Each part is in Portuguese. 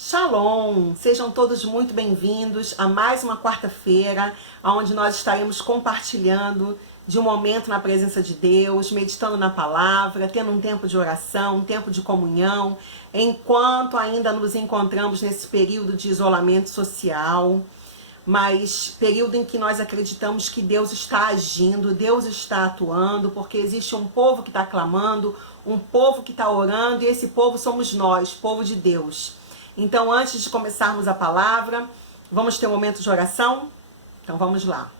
Shalom! Sejam todos muito bem-vindos a mais uma quarta-feira, onde nós estaremos compartilhando de um momento na presença de Deus, meditando na palavra, tendo um tempo de oração, um tempo de comunhão, enquanto ainda nos encontramos nesse período de isolamento social, mas período em que nós acreditamos que Deus está agindo, Deus está atuando, porque existe um povo que está clamando, um povo que está orando, e esse povo somos nós, povo de Deus. Então, antes de começarmos a palavra, vamos ter um momento de oração? Então, vamos lá.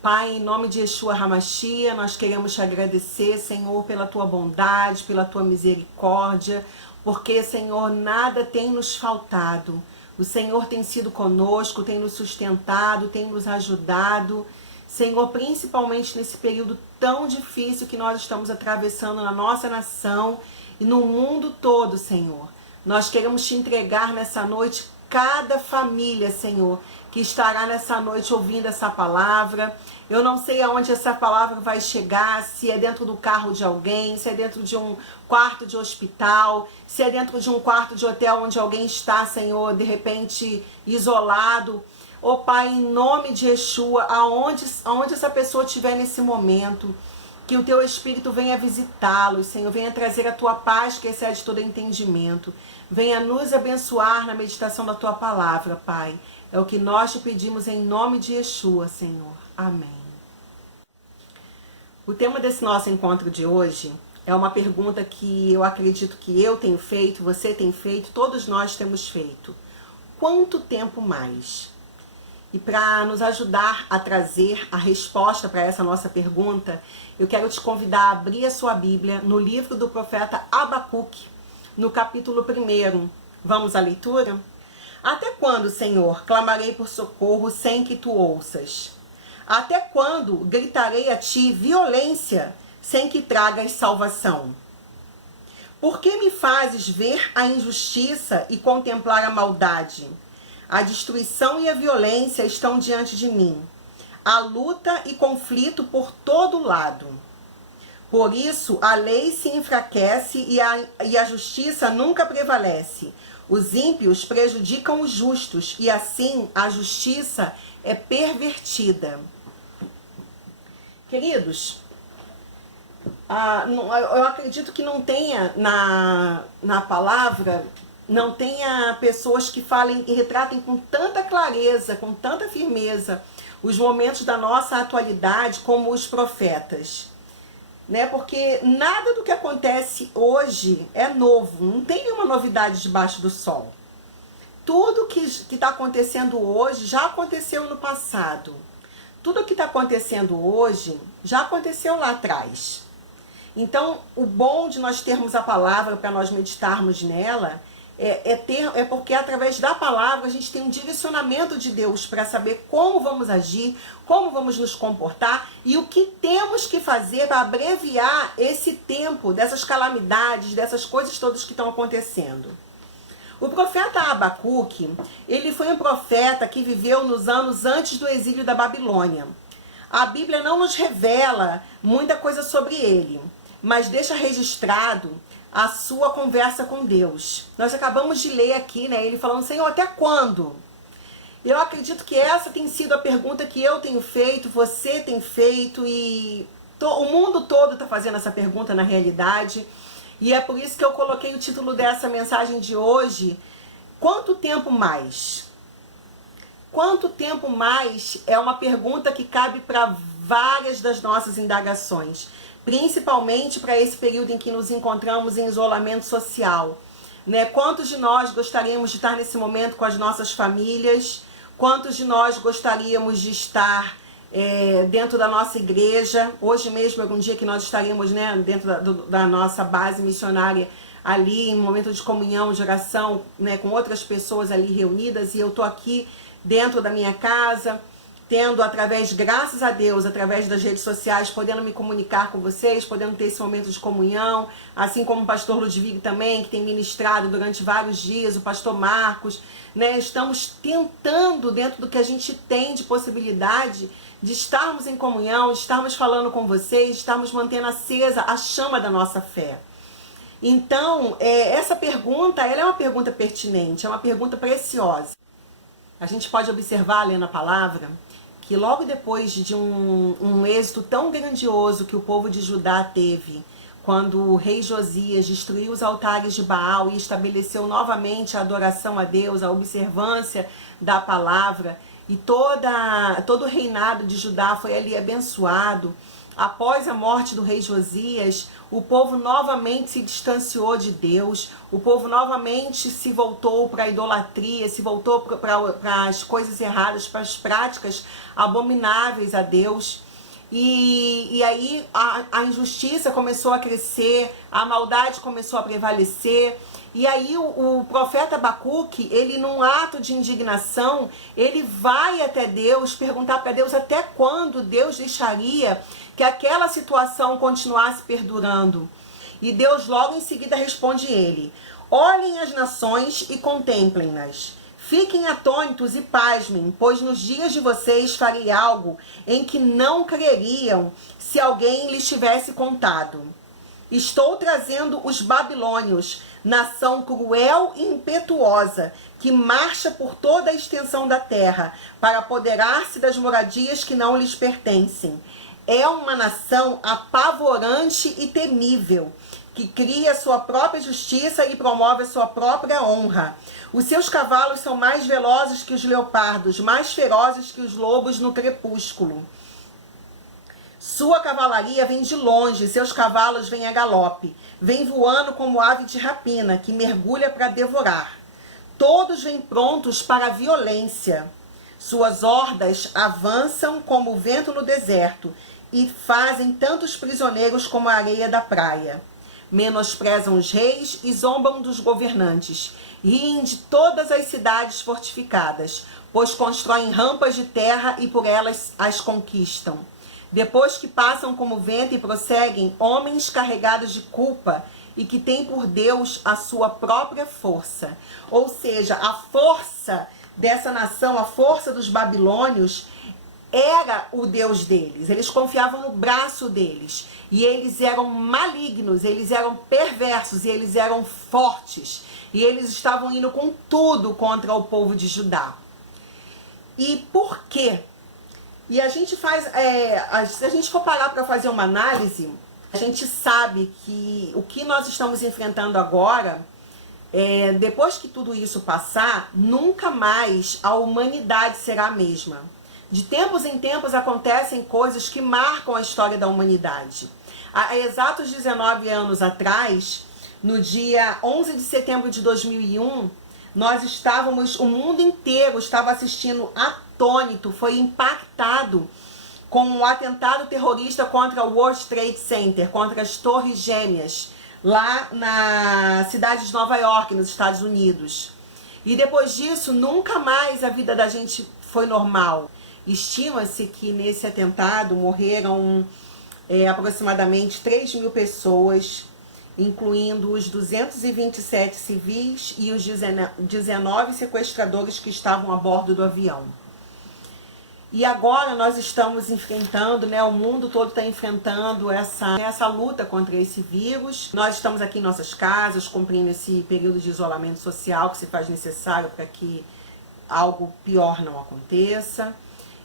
Pai, em nome de Yeshua HaMashiach, nós queremos te agradecer, Senhor, pela tua bondade, pela tua misericórdia, porque, Senhor, nada tem nos faltado. O Senhor tem sido conosco, tem nos sustentado, tem nos ajudado. Senhor, principalmente nesse período tão difícil que nós estamos atravessando na nossa nação e no mundo todo, Senhor. Nós queremos te entregar nessa noite cada família, Senhor, que estará nessa noite ouvindo essa palavra. Eu não sei aonde essa palavra vai chegar, se é dentro do carro de alguém, se é dentro de um quarto de hospital, se é dentro de um quarto de hotel onde alguém está, Senhor, de repente isolado. Ó Pai, em nome de Yeshua, aonde essa pessoa estiver nesse momento, que o teu Espírito venha visitá-los, Senhor, venha trazer a tua paz que excede todo entendimento. Venha nos abençoar na meditação da tua palavra, Pai. É o que nós te pedimos em nome de Yeshua, Senhor. Amém. O tema desse nosso encontro de hoje é uma pergunta que eu acredito que eu tenho feito, você tem feito, todos nós temos feito. Quanto tempo mais? E para nos ajudar a trazer a resposta para essa nossa pergunta, eu quero te convidar a abrir a sua Bíblia no livro do profeta Abacuque, no capítulo 1. Vamos à leitura? Até quando, Senhor, clamarei por socorro sem que tu ouças? Até quando gritarei a ti violência sem que tragas salvação? Por que me fazes ver a injustiça e contemplar a maldade? A destruição e a violência estão diante de mim. Há luta e conflito por todo lado. Por isso, a lei se enfraquece e a justiça nunca prevalece. Os ímpios prejudicam os justos e assim a justiça é pervertida. Queridos, eu acredito que não tenha na palavra, não tenha pessoas que falem e retratem com tanta clareza, com tanta firmeza, os momentos da nossa atualidade como os profetas. Né? Porque nada do que acontece hoje é novo, não tem nenhuma novidade debaixo do sol. Tudo que está acontecendo hoje já aconteceu no passado. Tudo que está acontecendo hoje já aconteceu lá atrás. Então, o bom de nós termos a palavra para nós meditarmos nela é porque através da palavra a gente tem um direcionamento de Deus para saber como vamos agir, como vamos nos comportar e o que temos que fazer para abreviar esse tempo dessas calamidades, dessas coisas todas que estão acontecendo. O profeta Abacuque, ele foi um profeta que viveu nos anos antes do exílio da Babilônia. A Bíblia não nos revela muita coisa sobre ele, mas deixa registrado a sua conversa com Deus. Nós acabamos de ler aqui, né, ele falando, Senhor, até quando? Eu acredito que essa tem sido a pergunta que eu tenho feito, você tem feito e o mundo todo está fazendo essa pergunta na realidade. E é por isso que eu coloquei o título dessa mensagem de hoje, Quanto tempo mais? Quanto tempo mais é uma pergunta que cabe para várias das nossas indagações, principalmente para esse período em que nos encontramos em isolamento social. Né? Quantos de nós gostaríamos de estar nesse momento com as nossas famílias? Quantos de nós gostaríamos de estar dentro da nossa igreja? Hoje mesmo é um dia que nós estaríamos, né, dentro da nossa base missionária, ali em um momento de comunhão, de oração, né, com outras pessoas ali reunidas, e eu estou aqui dentro da minha casa, tendo graças a Deus, através das redes sociais, podendo me comunicar com vocês, podendo ter esse momento de comunhão, assim como o pastor Ludwig também, que tem ministrado durante vários dias, o pastor Marcos, né? Estamos tentando, dentro do que a gente tem de possibilidade, de estarmos em comunhão, de estarmos falando com vocês, de estarmos mantendo acesa a chama da nossa fé. Então, essa pergunta, ela é uma pergunta pertinente, é uma pergunta preciosa. A gente pode observar, lendo a palavra, que logo depois de um êxito tão grandioso que o povo de Judá teve, quando o rei Josias destruiu os altares de Baal e estabeleceu novamente a adoração a Deus, a observância da palavra, e todo o reinado de Judá foi ali abençoado. Após a morte do rei Josias, o povo novamente se distanciou de Deus, o povo novamente se voltou para a idolatria, se voltou para as coisas erradas, para as práticas abomináveis a Deus. E aí a injustiça começou a crescer, a maldade começou a prevalecer. E aí o profeta Abacuque, ele num ato de indignação, ele vai até Deus, perguntar para Deus até quando Deus deixaria que aquela situação continuasse perdurando. E Deus logo em seguida responde ele: olhem as nações e contemplem-nas. Fiquem atônitos e pasmem, pois nos dias de vocês farei algo em que não creriam se alguém lhes tivesse contado. Estou trazendo os babilônios, nação cruel e impetuosa, que marcha por toda a extensão da terra, para apoderar-se das moradias que não lhes pertencem. É uma nação apavorante e temível, que cria sua própria justiça e promove a sua própria honra. Os seus cavalos são mais velozes que os leopardos, mais ferozes que os lobos no crepúsculo. Sua cavalaria vem de longe, seus cavalos vêm a galope. Vem voando como ave de rapina, que mergulha para devorar. Todos vêm prontos para a violência. Suas hordas avançam como o vento no deserto e fazem tantos prisioneiros como a areia da praia. Menosprezam os reis e zombam dos governantes. Riem de todas as cidades fortificadas, pois constroem rampas de terra e por elas as conquistam. Depois que passam como vento e prosseguem, homens carregados de culpa e que têm por Deus a sua própria força. Ou seja, a força dessa nação, a força dos babilônios, era o Deus deles. Eles confiavam no braço deles. E eles eram malignos, eles eram perversos e eles eram fortes. E eles estavam indo com tudo contra o povo de Judá. E por quê? E a gente faz, se a gente for parar para fazer uma análise, a gente sabe que o que nós estamos enfrentando agora, depois que tudo isso passar, nunca mais a humanidade será a mesma. De tempos em tempos acontecem coisas que marcam a história da humanidade. Há exatos 19 anos atrás, no dia 11 de setembro de 2001, o mundo inteiro estava assistindo atônito, foi impactado com o atentado terrorista contra o World Trade Center, contra as Torres Gêmeas, lá na cidade de Nova York, nos Estados Unidos. E depois disso, nunca mais a vida da gente foi normal. Estima-se que nesse atentado morreram aproximadamente 3.000 pessoas, incluindo os 227 civis e os 19 sequestradores que estavam a bordo do avião. E agora nós estamos enfrentando, o mundo todo está enfrentando essa luta contra esse vírus. Nós estamos aqui em nossas casas, cumprindo esse período de isolamento social que se faz necessário para que algo pior não aconteça.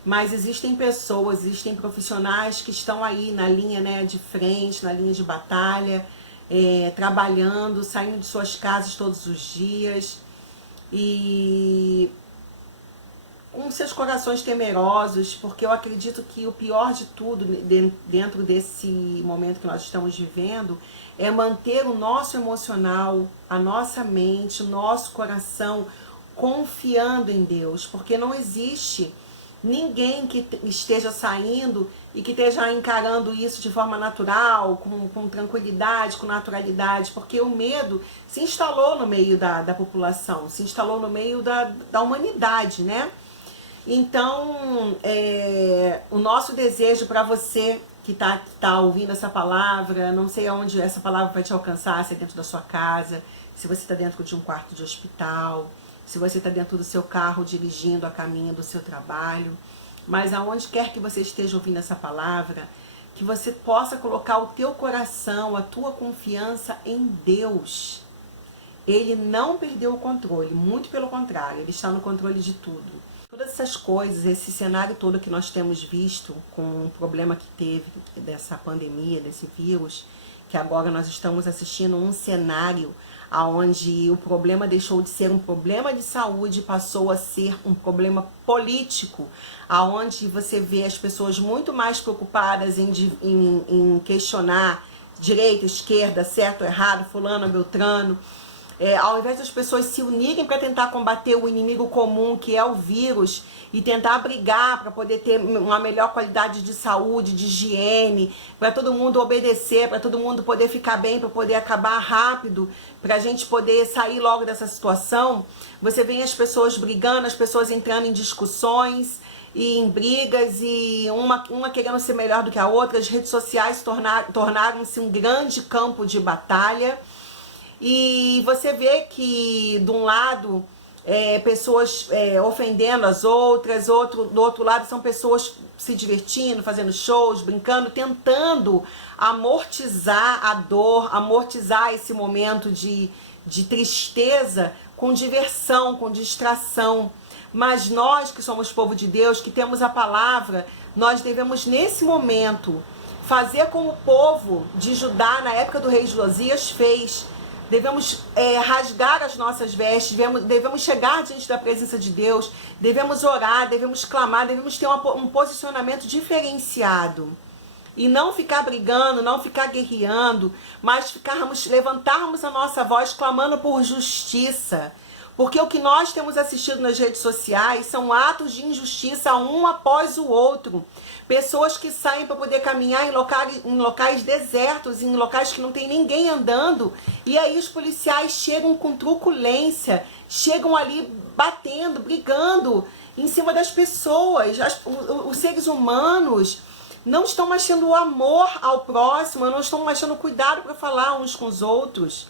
Mas existem pessoas, existem profissionais que estão aí na linha de frente, na linha de batalha, trabalhando, saindo de suas casas todos os dias e com seus corações temerosos, porque eu acredito que o pior de tudo dentro desse momento que nós estamos vivendo é manter o nosso emocional, a nossa mente, o nosso coração confiando em Deus, porque não existe ninguém que esteja saindo e que esteja encarando isso de forma natural, com tranquilidade, com naturalidade, porque o medo se instalou no meio da população, se instalou no meio da humanidade, Então, o nosso desejo para você que tá ouvindo essa palavra, não sei aonde essa palavra vai te alcançar, se é dentro da sua casa, se você está dentro de um quarto de hospital, se você está dentro do seu carro dirigindo a caminho do seu trabalho, mas aonde quer que você esteja ouvindo essa palavra, que você possa colocar o teu coração, a tua confiança em Deus. Ele não perdeu o controle, muito pelo contrário, ele está no controle de tudo. Todas essas coisas, esse cenário todo que nós temos visto com o problema que teve dessa pandemia, desse vírus, que agora nós estamos assistindo um cenário onde o problema deixou de ser um problema de saúde, passou a ser um problema político, aonde você vê as pessoas muito mais preocupadas em questionar direita, esquerda, certo ou errado, fulano, beltrano. Ao invés das pessoas se unirem para tentar combater o inimigo comum, que é o vírus, e tentar brigar para poder ter uma melhor qualidade de saúde, de higiene, para todo mundo obedecer, para todo mundo poder ficar bem, para poder acabar rápido, para a gente poder sair logo dessa situação, você vê as pessoas brigando, as pessoas entrando em discussões e em brigas, e uma querendo ser melhor do que a outra. As redes sociais tornaram-se um grande campo de batalha. E você vê que, de um lado, pessoas ofendendo as outras, do outro lado são pessoas se divertindo, fazendo shows, brincando, tentando amortizar a dor, amortizar esse momento de tristeza com diversão, com distração. Mas nós que somos povo de Deus, que temos a palavra, nós devemos nesse momento fazer como o povo de Judá na época do rei Josias fez. Devemos rasgar as nossas vestes, devemos chegar diante da presença de Deus, devemos orar, devemos clamar, devemos ter um posicionamento diferenciado. E não ficar brigando, não ficar guerreando, mas levantarmos a nossa voz clamando por justiça. Porque o que nós temos assistido nas redes sociais são atos de injustiça um após o outro. Pessoas que saem para poder caminhar em locais desertos, em locais que não tem ninguém andando. E aí os policiais chegam com truculência, chegam ali batendo, brigando em cima das pessoas. Os seres humanos não estão mais tendo o amor ao próximo, não estão mais tendo cuidado para falar uns com os outros.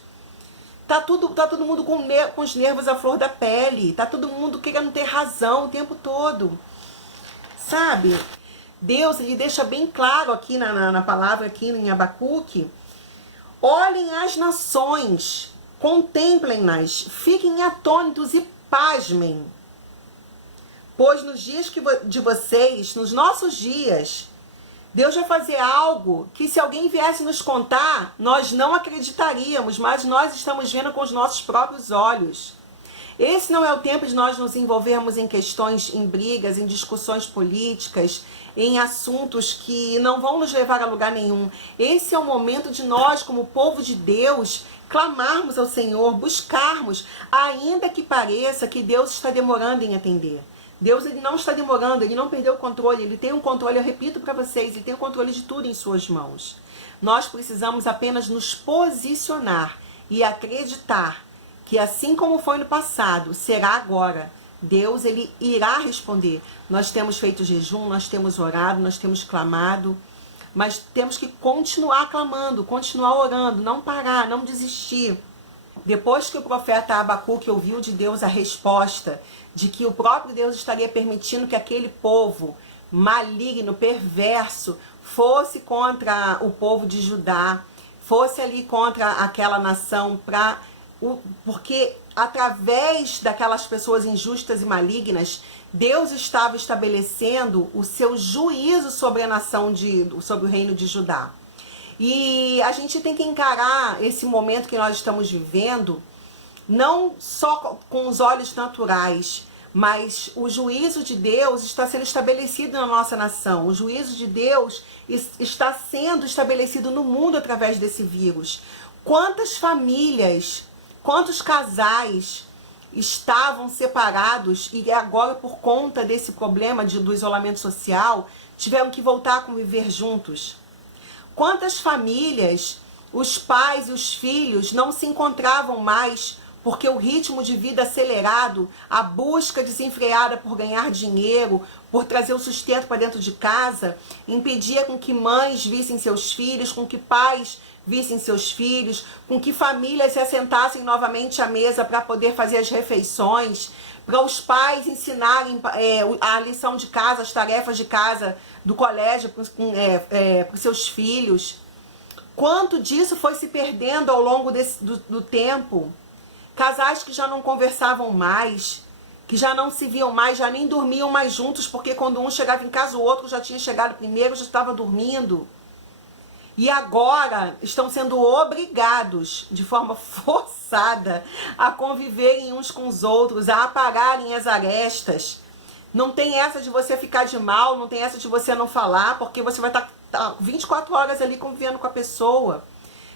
Tá todo mundo com os nervos à flor da pele. Tá todo mundo querendo ter razão o tempo todo. Sabe? Deus, ele deixa bem claro aqui na palavra, aqui em Abacuque. Olhem as nações, contemplem-nas, fiquem atônitos e pasmem. Pois nos dias de vocês, nos nossos dias, Deus vai fazer algo que, se alguém viesse nos contar, nós não acreditaríamos, mas nós estamos vendo com os nossos próprios olhos. Esse não é o tempo de nós nos envolvermos em questões, em brigas, em discussões políticas, em assuntos que não vão nos levar a lugar nenhum. Esse é o momento de nós, como povo de Deus, clamarmos ao Senhor, buscarmos, ainda que pareça que Deus está demorando em atender. Deus, ele não está demorando, ele não perdeu o controle, ele tem um controle, eu repito para vocês, ele tem o controle de tudo em suas mãos. Nós precisamos apenas nos posicionar e acreditar que, assim como foi no passado, será agora. Deus, ele irá responder. Nós temos feito jejum, nós temos orado, nós temos clamado, mas temos que continuar clamando, continuar orando, não parar, não desistir. Depois que o profeta Abacuque ouviu de Deus a resposta de que o próprio Deus estaria permitindo que aquele povo maligno, perverso, fosse contra o povo de Judá, fosse ali contra aquela nação, porque através daquelas pessoas injustas e malignas, Deus estava estabelecendo o seu juízo sobre a nação, sobre o reino de Judá. E a gente tem que encarar esse momento que nós estamos vivendo, não só com os olhos naturais, mas o juízo de Deus está sendo estabelecido na nossa nação. O juízo de Deus está sendo estabelecido no mundo através desse vírus. Quantas famílias, quantos casais estavam separados e agora, por conta desse problema do isolamento social, tiveram que voltar a conviver juntos? Quantas famílias, os pais e os filhos não se encontravam mais porque o ritmo de vida acelerado, a busca desenfreada por ganhar dinheiro, por trazer o sustento para dentro de casa, impedia com que mães vissem seus filhos, com que pais vissem seus filhos, com que famílias se assentassem novamente à mesa para poder fazer as refeições, para os pais ensinarem a lição de casa, as tarefas de casa do colégio para os seus filhos. Quanto disso foi se perdendo ao longo do tempo? Casais que já não conversavam mais, que já não se viam mais, já nem dormiam mais juntos, porque quando um chegava em casa, o outro já tinha chegado primeiro, já estava dormindo. E agora estão sendo obrigados, de forma forçada, a conviverem uns com os outros, a apararem as arestas. Não tem essa de você ficar de mal, não tem essa de você não falar, porque você vai estar 24 horas ali convivendo com a pessoa.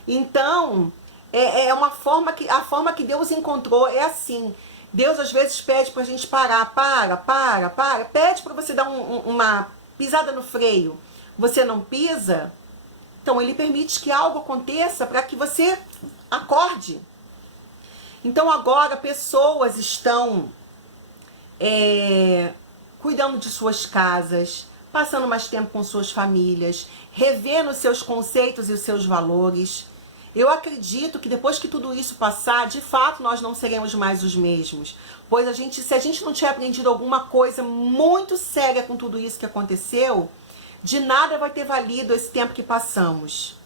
Então, a forma que Deus encontrou é assim. Deus às vezes pede pra gente parar, pede pra você dar uma pisada no freio. Você não pisa, então ele permite que algo aconteça para que você acorde. Então agora pessoas estão cuidando de suas casas, passando mais tempo com suas famílias, revendo os seus conceitos e os seus valores. Eu acredito que depois que tudo isso passar, de fato nós não seremos mais os mesmos. Pois se a gente não tiver aprendido alguma coisa muito séria com tudo isso que aconteceu, de nada vai ter valido esse tempo que passamos.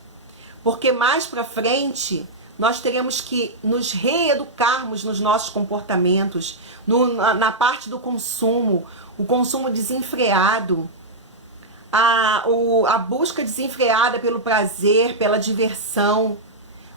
Porque mais pra frente, nós teremos que nos reeducarmos nos nossos comportamentos, na parte do consumo, o consumo desenfreado, a busca desenfreada pelo prazer, pela diversão.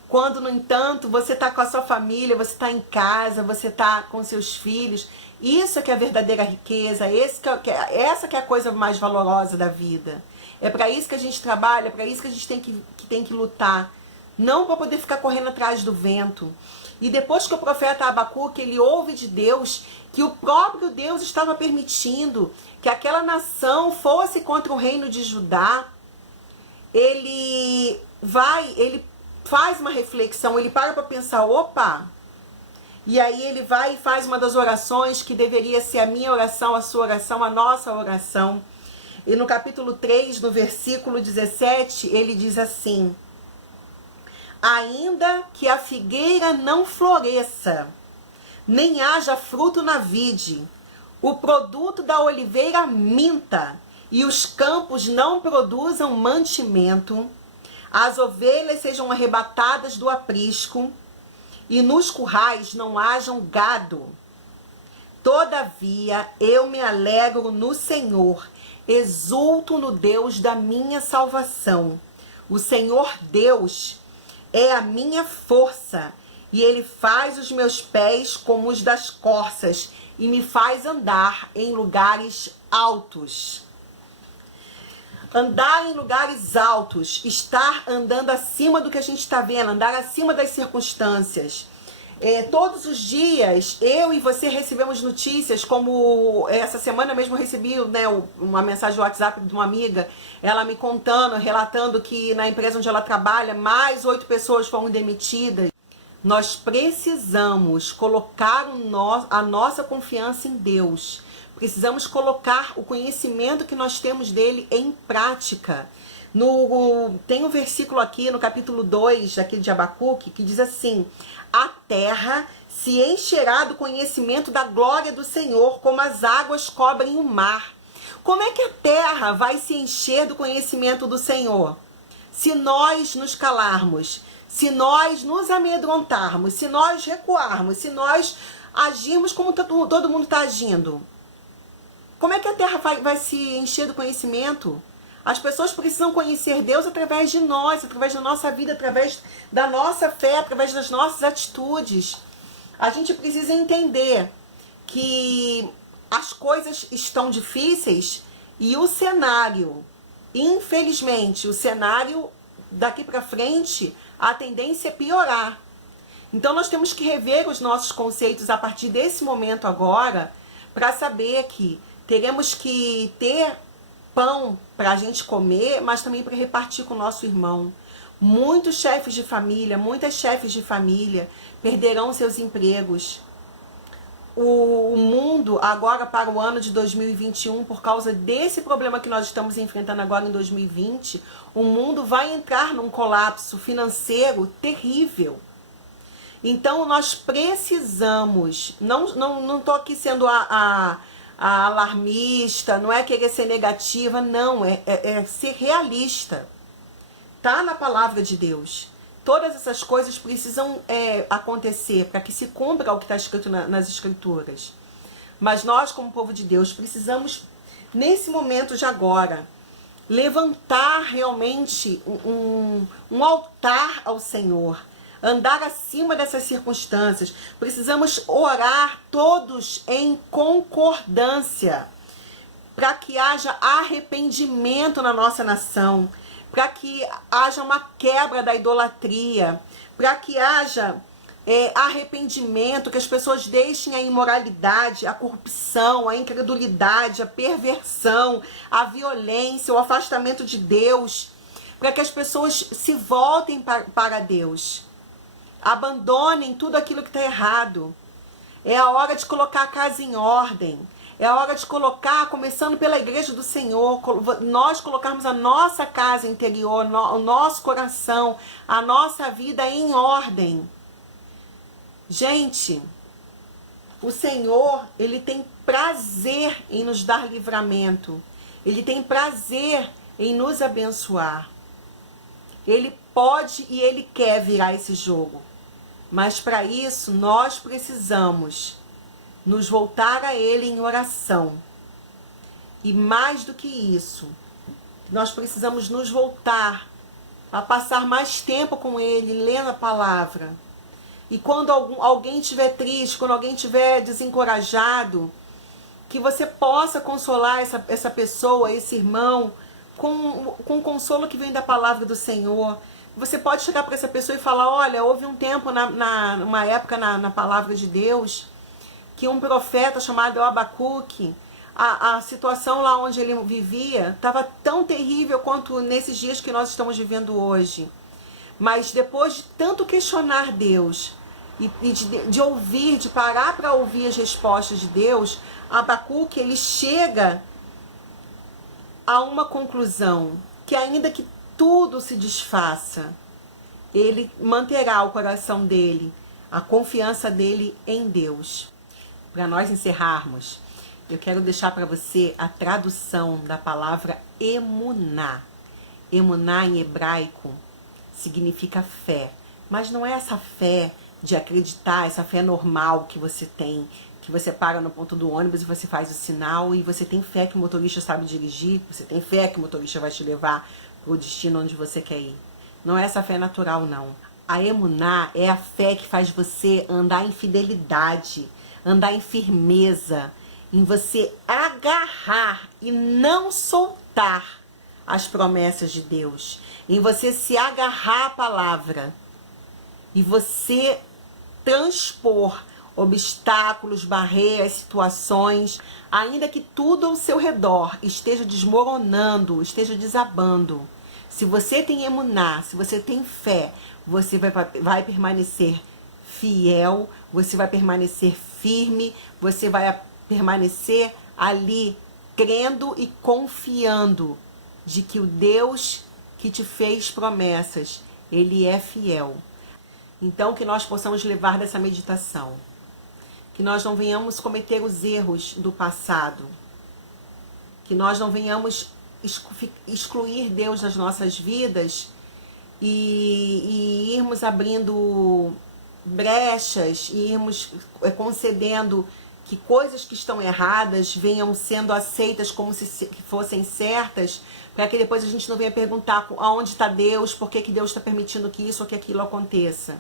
Quando, no entanto, você está com a sua família, você está em casa, você está com seus filhos, isso é que é a verdadeira riqueza, essa que é a coisa mais valorosa da vida. É para isso que a gente trabalha, é para isso que a gente tem que lutar. Não para poder ficar correndo atrás do vento. E depois que o profeta Abacuque, ele ouve de Deus que o próprio Deus estava permitindo que aquela nação fosse contra o reino de Judá, ele faz uma reflexão, ele para pensar, opa, e aí ele vai e faz uma das orações que deveria ser a minha oração, a sua oração, a nossa oração. E no capítulo 3, no versículo 17, ele diz assim: ainda que a figueira não floresça, nem haja fruto na vide, o produto da oliveira minta, e os campos não produzam mantimento, as ovelhas sejam arrebatadas do aprisco, e nos currais não hajam gado. Todavia eu me alegro no Senhor, exulto no Deus da minha salvação. O Senhor Deus é a minha força, e Ele faz os meus pés como os das corças, e me faz andar em lugares altos. Andar em lugares altos, estar andando acima do que a gente está vendo, andar acima das circunstâncias. Todos os dias, eu e você recebemos notícias, como essa semana mesmo eu recebi, né, uma mensagem do WhatsApp de uma amiga, ela me contando, relatando que na empresa onde ela trabalha, mais 8 pessoas foram demitidas. Nós precisamos colocar a nossa confiança em Deus. Precisamos colocar o conhecimento que nós temos dele em prática. Tem um versículo aqui no capítulo 2, aqui de Abacuque, que diz assim: a terra se encherá do conhecimento da glória do Senhor, como as águas cobrem o mar. Como é que a terra vai se encher do conhecimento do Senhor? Se nós nos calarmos, se nós nos amedrontarmos, se nós recuarmos, se nós agirmos como todo mundo está agindo. Como é que a terra vai se encher do conhecimento? As pessoas precisam conhecer Deus através de nós, através da nossa vida, através da nossa fé, através das nossas atitudes. A gente precisa entender que as coisas estão difíceis e o cenário, infelizmente, o cenário daqui para frente, a tendência é piorar. Então nós temos que rever os nossos conceitos a partir desse momento agora, para saber que teremos que ter pão para a gente comer, mas também para repartir com o nosso irmão. Muitos chefes de família, muitas chefes de família perderão seus empregos. O mundo, agora para o ano de 2021, por causa desse problema que nós estamos enfrentando agora em 2020, o mundo vai entrar num colapso financeiro terrível. Então nós precisamos, não tô aqui sendo a alarmista, não é querer ser negativa, não, é ser realista. Tá na palavra de Deus. Todas essas coisas precisam acontecer para que se cumpra o que está escrito nas Escrituras. Mas nós, como povo de Deus, precisamos, nesse momento de agora, levantar realmente um altar ao Senhor, andar acima dessas circunstâncias. Precisamos orar todos em concordância, para que haja arrependimento na nossa nação, para que haja uma quebra da idolatria, para que haja arrependimento, que as pessoas deixem a imoralidade, a corrupção, a incredulidade, a perversão, a violência, o afastamento de Deus, para que as pessoas se voltem para Deus, abandonem tudo aquilo que está errado. É a hora de colocar a casa em ordem. É a hora de colocar, começando pela igreja do Senhor, nós colocarmos a nossa casa interior, o nosso coração, a nossa vida em ordem. Gente, o Senhor, Ele tem prazer em nos dar livramento. Ele tem prazer em nos abençoar. Ele pode e Ele quer virar esse jogo. Mas para isso, nós precisamos nos voltar a Ele em oração. E mais do que isso, nós precisamos nos voltar a passar mais tempo com Ele, lendo a palavra. E quando alguém estiver triste, quando alguém estiver desencorajado, que você possa consolar essa pessoa, esse irmão, com o consolo que vem da palavra do Senhor. Você pode chegar para essa pessoa e falar, olha, houve um tempo, uma época na palavra de Deus, que um profeta chamado Abacuque, a situação lá onde ele vivia estava tão terrível quanto nesses dias que nós estamos vivendo hoje. Mas depois de tanto questionar Deus e de ouvir, de parar para ouvir as respostas de Deus, Abacuque, ele chega a uma conclusão, que ainda que tudo se desfaça, ele manterá o coração dele, a confiança dele em Deus. Para nós encerrarmos, eu quero deixar para você a tradução da palavra emuná. Emuná em hebraico significa fé, mas não é essa fé de acreditar, essa fé normal que você tem, que você para no ponto do ônibus e você faz o sinal e você tem fé que o motorista sabe dirigir, você tem fé que o motorista vai te levar para o destino onde você quer ir. Não é essa fé natural, não. A emuná é a fé que faz você andar em fidelidade, andar em firmeza, em você agarrar e não soltar as promessas de Deus, em você se agarrar à palavra e você transpor obstáculos, barreiras, situações, ainda que tudo ao seu redor esteja desmoronando, esteja desabando. Se você tem emuná, se você tem fé, você vai permanecer fiel, você vai permanecer firme, você vai permanecer ali crendo e confiando de que o Deus que te fez promessas, Ele é fiel. Então que nós possamos levar dessa meditação, que nós não venhamos cometer os erros do passado, que nós não venhamos excluir Deus das nossas vidas e irmos abrindo brechas e irmos concedendo que coisas que estão erradas venham sendo aceitas como se fossem certas, para que depois a gente não venha perguntar aonde está Deus, por que Deus está permitindo que isso ou que aquilo aconteça.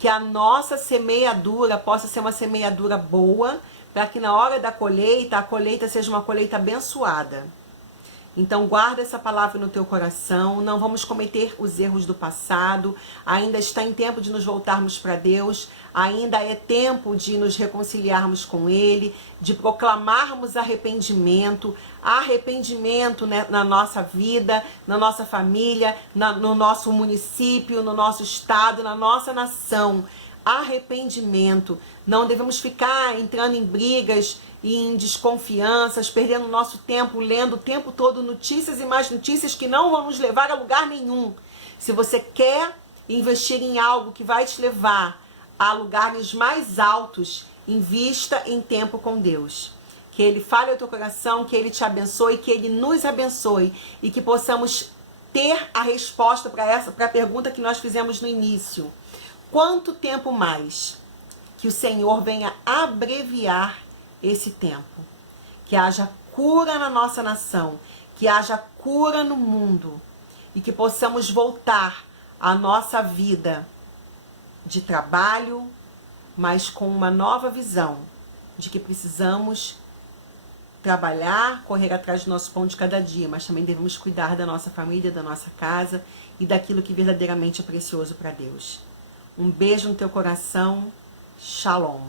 Que a nossa semeadura possa ser uma semeadura boa, para que na hora da colheita, a colheita seja uma colheita abençoada. Então guarda essa palavra no teu coração, não vamos cometer os erros do passado, ainda está em tempo de nos voltarmos para Deus, ainda é tempo de nos reconciliarmos com Ele, de proclamarmos arrependimento, né, na nossa vida, na nossa família, no nosso município, no nosso estado, na nossa nação. Arrependimento. Não devemos ficar entrando em brigas e em desconfianças, perdendo nosso tempo lendo o tempo todo notícias e mais notícias que não vão nos levar a lugar nenhum. Se você quer investir em algo que vai te levar a lugares mais altos, invista em tempo com Deus. Que Ele fale ao teu coração, que Ele te abençoe, que Ele nos abençoe e que possamos ter a resposta para a pergunta que nós fizemos no início. Quanto tempo mais? Que o Senhor venha abreviar esse tempo. Que haja cura na nossa nação, que haja cura no mundo e que possamos voltar à nossa vida de trabalho, mas com uma nova visão de que precisamos trabalhar, correr atrás do nosso pão de cada dia, mas também devemos cuidar da nossa família, da nossa casa e daquilo que verdadeiramente é precioso para Deus. Um beijo no teu coração. Shalom.